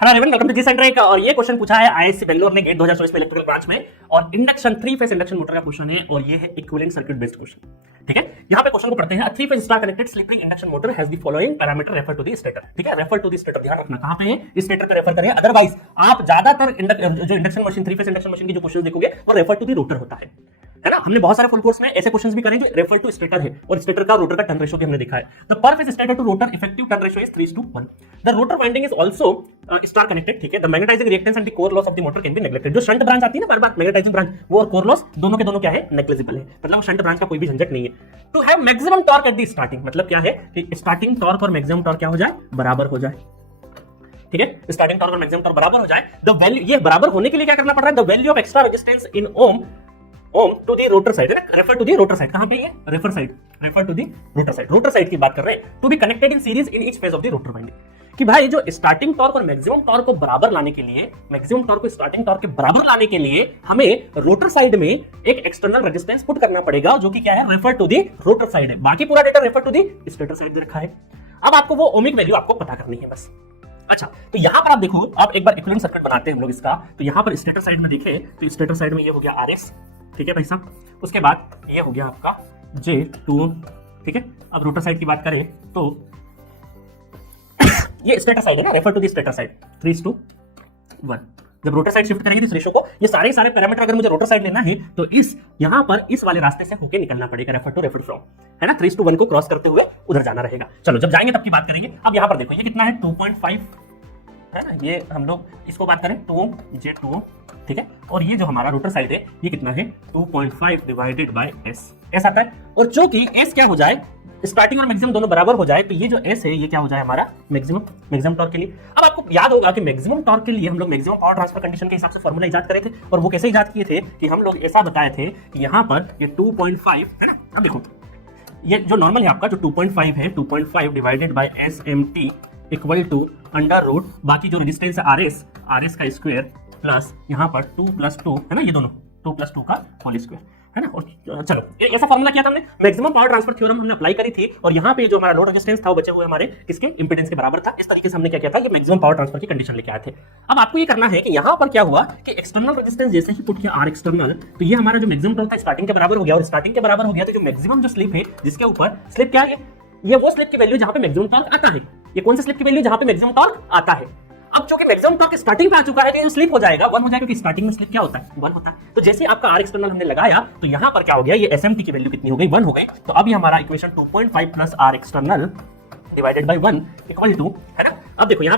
Hello everyone, welcome to G center एक। और ये क्वेश्चन पूछा है आईआईएससी बेंगलोर ने गेट 2024 में इलेक्ट्रिकल ब्रांच में, और इंडक्शन 3 फेज इंडक्शन मोटर का क्वेश्चन है, और ये है इक्विवेलेंट सर्किट बेस्ड क्वेश्चन। ठीक है, यहाँ पे क्वेश्चन को पढ़ते हैं। 3 phase star connected slip ring induction motor has the following parameter refer to the stator. ठीक है, रेफर टू द स्टेटर, ध्यान रखना कहां पे है, स्टेटर पे रेफर करें। अदरवाइज आप ज्यादातर जो induction machine 3 phase induction machine की जो क्वेश्चन देखोगे वो रेफर टू द रोटर होता है ना। हमने बहुत सारे फुल कोर्स में ऐसे क्वेश्चंस भी करे जो रेफर टू स्टेटर है, और स्टेटर का रोटर का टर्न रेशियो भी हमने देखा है। The per phase stator to rotor effective turn ratio is 3:1। The rotor winding is also star connected. ठीक है, the magnetising reactance and the core loss of the motor can be neglected. जो shunt branch आती है ना, बार-बार magnetising branch, वो और core loss दोनों के दोनों क्या है, नेग्लिजिबल है। मतलब शंट ब्रांच का कोई भी झंझट नहीं है। To have maximum torque at the starting, मतलब क्या है कि स्टार्टिंग टॉर्क और मैक्सिमम टॉर्क क्या हो जाए, बराबर हो जाए। ठीक है, स्टार्टिंग टॉर्क और मैक्सिमम टॉर्क बराबर हो जाए। द वैल्यू, ये बराबर होने के लिए क्या करना पड़ रहा है, the value of extra resistance in ohm to the rotor side है ना, refer to the rotor side. कहां पे ये refer side, refer to the rotor side, rotor side की बात कर रहे हैं। To be connected in series in each phase of the rotor winding, कि भाई जो स्टार्टिंग टॉर्क और मैक्सिमम टॉर्क को बराबर लाने के लिए, मैक्सिमम टॉर्क को स्टार्टिंग टॉर्क के बराबर लाने के लिए हमें रोटर साइड में एक एक्सटर्नल रेजिस्टेंस पुट करना पड़ेगा, जो कि क्या है, refer to the rotor side है। बाकी पूरा data refer to the stator side दे रखा है। अब आपको वो ओमिक वैल्यू आपको पता करनी है बस। अच्छा, तो यहां पर आप देखो, आप एक बार इक्विवेलेंट सर्किट बनाते हैं हम लोग इसका। तो यहां पर स्टेटर साइड में देखें तो स्टेटर साइड में ये हो गया आरएस। ठीक है भाई साहब, उसके बाद ये हो गया आपका J2। ठीक है, अब रोटर साइड की बात करें तो ये स्टेटर साइड है ना, refer to the stator side 3:1। जब रोटर साइड शिफ्ट करेंगे इस रेशो को, ये सारे पैरामीटर अगर मुझे रोटर साइड लेना है तो इस यहां पर इस वाले रास्ते से होके निकलना पड़ेगा, रेफर टू रेफर फ्रॉम, है ना। 3:1 को क्रॉस करते हुए उधर जाना रहेगा। चलो जब जाएंगे तब की बात करेंगे। अब यहां पर देखो ये कितना है, 2.5 है ना। ये हम लोग इसको बात करें 2 J2, ठीक है। और ये जो हमारा रोटर साइड है ये कितना है, 2.5 डिवाइडेड बाय S आता है। और चूंकि S क्या हो जाए, स्टार्टिंग और मैक्सिमम दोनों बराबर हो जाए, तो ये जो S है ये क्या हो जाए हमारा मैक्सिमम टॉर्क के लिए। अब आपको याद होगा कि मैक्सिमम टॉर्क के लिए हम लोग मैक्सिमम पावर ट्रांसफर कंडीशन के हिसाब से फॉर्मूला इजाद करे थे, और वो कैसे इजाद किए थे कि हम लोग ऐसा बताए थे कि यहाँ पर ये 2.5 है ना। अब देखो ये जो नॉर्मल है आपका, जो 2.5 है, 2.5 divided by SMT equal to under root, बाकी जो रेजिस्टेंस है RS का स्क्वायर प्लस यहाँ पर 2 + 2 है ना, ये दोनों 2 + 2 का होल स्क्वायर है ना। और चलो ऐसा फॉर्मूला किया था हमने, मैक्सिमम पावर ट्रांसफर थ्योरम हमने अप्लाई करी थी, और यहाँ पे जो हमारा लोड रेजिस्टेंस था वो बचे हुए हमारे किसके, इंपेडेंस के बराबर था। इस तरीके से हमने क्या किया था, ये मैक्सिमम पावर ट्रांसफर की कंडीशन लेके आए थे। अब आपको ये करना है कि यहाँ पर क्या हुआ कि एक्सटर्नल रेजिस्टेंस जैसे ही पुट किया R एक्सटर्नल, तो ये हमारा जो मैक्सिमम टॉर्क था स्टार्टिंग के बराबर हो गया, और स्टार्टिंग के बराबर हो गया तो जो मैक्सिमम जो स्लिप है जिसके ऊपर, स्लिप क्या है, ये वो स्लिप की वैल्यू जहां पे मैक्सिमम टॉर्क आता है। ये कौन सी स्लिप की वैल्यू, जहां पे मैक्सिमम टॉर्क आता है। अब चूंकि मैक्सिमम टॉर्क स्टार्टिंग पे आ चुका है तो ये स्लिप हो जाएगा, 1 हो जाएगा, क्योंकि स्टार्टिंग में स्लिप क्या होता है, 1 होता है। तो जैसे आपका R एक्सटर्नल हमने लगाया तो यहां पर क्या हो गया, ये SMT की वैल्यू कितनी हो गई, 1 हो गई। तो अब ये हमारा equation 2.5 + R external divided by 1 equal to, है ना। अब देखो यहाँ